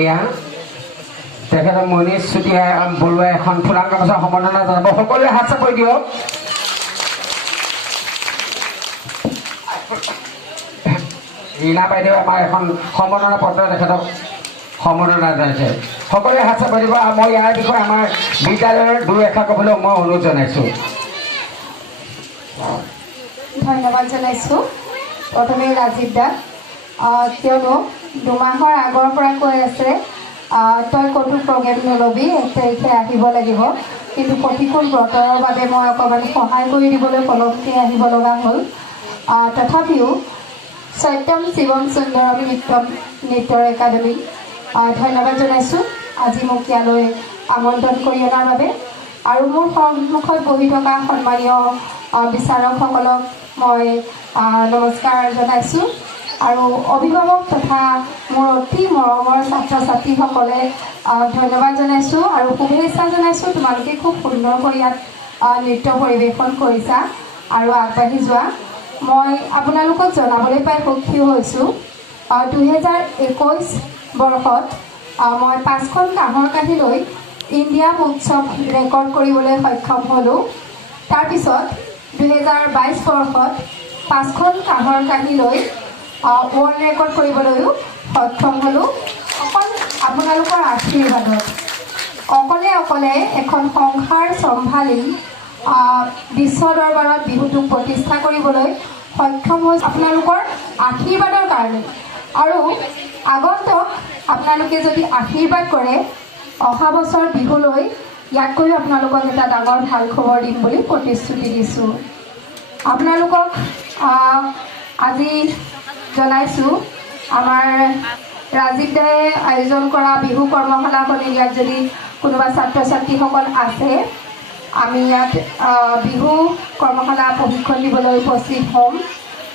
এয়া তেখেতৰ মনীষ চুতীয়া বৰুৱাই এখন ফুলাম গামোচা সম্বৰ্ধনা জনাব সকলোৱে হাত চাপৰি দিয়ক ৰীণা বাইদেৱে আমাৰ এখন সম্বৰ্ধনা পত্ৰ তেখেতক সম্বৰ্ধনা জনাইছে সকলোৱে হাত চাপৰি দিব মই ইয়াৰ বিষয়ে আমাৰ বিদ্যালয়ৰ দুই এষাৰ ক'বলৈ মই অনুৰোধ জনাইছোঁ ধন্যবাদ জনাইছোঁ প্ৰথমে ৰাজীৱ দাক কিয়নো দুমাহৰ আগৰ পৰা কৈ আছে তই ক'তো প্ৰগ্ৰেম নল'বি 1 তাৰিখে আহিব লাগিব কিন্তু প্ৰতিকূল বতৰৰ বাবে মই অকণমান সহায় কৰি দিবলৈ পলমকৈ আহিব লগা হ'ল তথাপিও সত্যম শিৱম সুন্দৰম নৃত্যৰ একাডেমী ধন্যবাদ জনাইছোঁ আজি মোক ইয়ালৈ আমন্ত্ৰণ কৰি অনাৰ বাবে আৰু মোৰ সন্মুখত বহি থকা সন্মানীয় বিচাৰকসকলক মই নমস্কাৰ জনাইছোঁ আৰু অভিভাৱক তথা মোৰ অতি মৰমৰ ছাত্ৰ ছাত্ৰীসকলে ধন্যবাদ জনাইছোঁ আৰু শুভেচ্ছা জনাইছোঁ তোমালোকে খুব সুন্দৰকৈ ইয়াত নৃত্য পৰিৱেশন কৰিছা আৰু আগবাঢ়ি যোৱা মই আপোনালোকক জনাবলৈ পাই সুখী হৈছোঁ 2021 বৰ্ষত মই 5খন কাঁহৰ কাঠি লৈ ইণ্ডিয়া উৎসৱ ৰেকৰ্ড কৰিবলৈ সক্ষম হ'লোঁ তাৰপিছত 2022 বৰ্ষত 5খন কাঁহৰ কাঠি লৈ ৱৰ্ল্ড ৰেকৰ্ড কৰিবলৈও সক্ষম হ'লোঁ অকল আপোনালোকৰ আশীৰ্বাদত অকলে এখন সংসাৰ চম্ভালি বিশ্ব দৰবাৰত বিহুটোক প্ৰতিষ্ঠা কৰিবলৈ সক্ষম হৈছোঁ আপোনালোকৰ আশীৰ্বাদৰ কাৰণে আৰু আগন্তুক আপোনালোকে যদি আশীৰ্বাদ কৰে অহা বছৰ বিহুলৈ ইয়াতকৈও আপোনালোকক এটা ডাঙৰ ভাল খবৰ দিম বুলি প্ৰতিশ্ৰুতি দিছোঁ আপোনালোকক আজি জনাইছোঁ আমাৰ ৰাজীৱ দায়ে আয়োজন কৰা বিহু কৰ্মশালাখনি ইয়াত যদি কোনোবা ছাত্ৰ ছাত্ৰীসকল আছে আমি ইয়াত বিহু কৰ্মশালা প্ৰশিক্ষণ দিবলৈ উপস্থিত হ'ম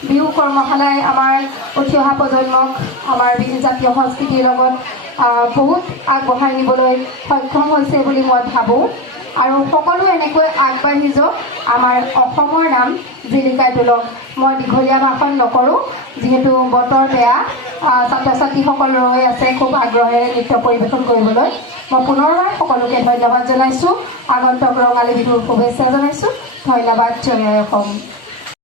বিহু কৰ্মশালাই আমাৰ উঠি অহা প্ৰজন্মক আমাৰ জাতীয় সংস্কৃতিৰ লগত বহুত আগবঢ়াই নিবলৈ সক্ষম হৈছে বুলি মই ভাবোঁ আৰু সকলো এনেকৈ আগবাঢ়ি যাওক আমাৰ অসমৰ নাম জিলিকাই তোলক মই দীঘলীয়া ভাষণ নকৰোঁ যিহেতু বতৰ বেয়া ছাত্ৰ ছাত্ৰীসকল ৰৈ আছে খুব আগ্ৰহেৰে নৃত্য পৰিৱেশন কৰিবলৈ মই পুনৰবাৰ সকলোকে ধন্যবাদ জনাইছোঁ আগন্তুক ৰঙালী বিহুৰ শুভেচ্ছা জনাইছোঁ ধন্যবাদ জয় অসম